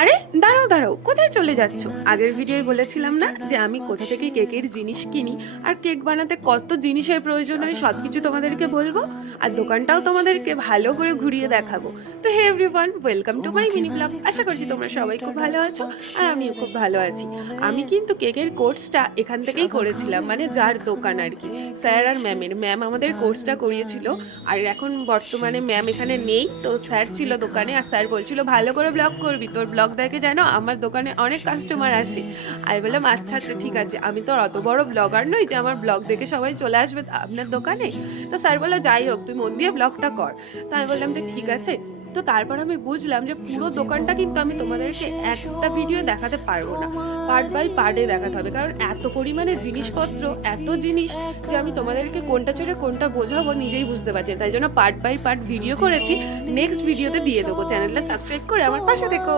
আরে দাঁড়াও দাঁড়াও, কোথায় চলে যাচ্ছ? আগের ভিডিওয় বলেছিলাম না যে আমি কোথা থেকে কেকের জিনিস কিনি আর কেক বানাতে কত জিনিসের প্রয়োজন হয় সব কিছু তোমাদেরকে বলবো, আর দোকানটাও তোমাদেরকে ভালো করে ঘুরিয়ে দেখাবো। তো hey everyone, welcome to my mini blog. আশা করছি তোমরা সবাই খুব ভালো আছো আর আমিও খুব ভালো আছি। আমি কিন্তু কেকের কোর্সটা এখান থেকেই করেছিলাম, মানে যার দোকান আর কি, স্যার আর ম্যাম আমাদের কোর্সটা করিয়েছিল। আর এখন বর্তমানে ম্যাম এখানে নেই, তো স্যার ছিল দোকানে আর স্যার বলছিল ভালো করে ব্লগ করবি, তোর ব্লগ দেখে যেন আমার দোকানে অনেক কাস্টমার আসে। আমি বললাম আচ্ছা আচ্ছা ঠিক আছে, আমি তো আর অত বড় ব্লগার নই যে আমার ব্লগ দেখে সবাই চলে আসবে আপনার দোকানে। তো স্যার বললো যাই হোক তুই মন দিয়ে ব্লগটা কর। তো আমি বললাম যে ঠিক আছে। তো তারপর আমি বুঝলাম যে পুরো দোকানটা কিন্তু আমি তোমাদেরকে একটা ভিডিও দেখাতে পারবো না, পার্ট বাই পার্টে দেখাতে হবে, কারণ এত পরিমাণে জিনিসপত্র, এত জিনিস যে আমি তোমাদেরকে কোনটা ছেড়ে কোনটা বোঝাবো নিজেই বুঝতে পারছি না। তাই জন্য পার্ট বাই পার্ট ভিডিও করেছি, নেক্সট ভিডিওতে দিয়ে দেবো। চ্যানেলটা সাবস্ক্রাইব করে আমার পাশে থেকো।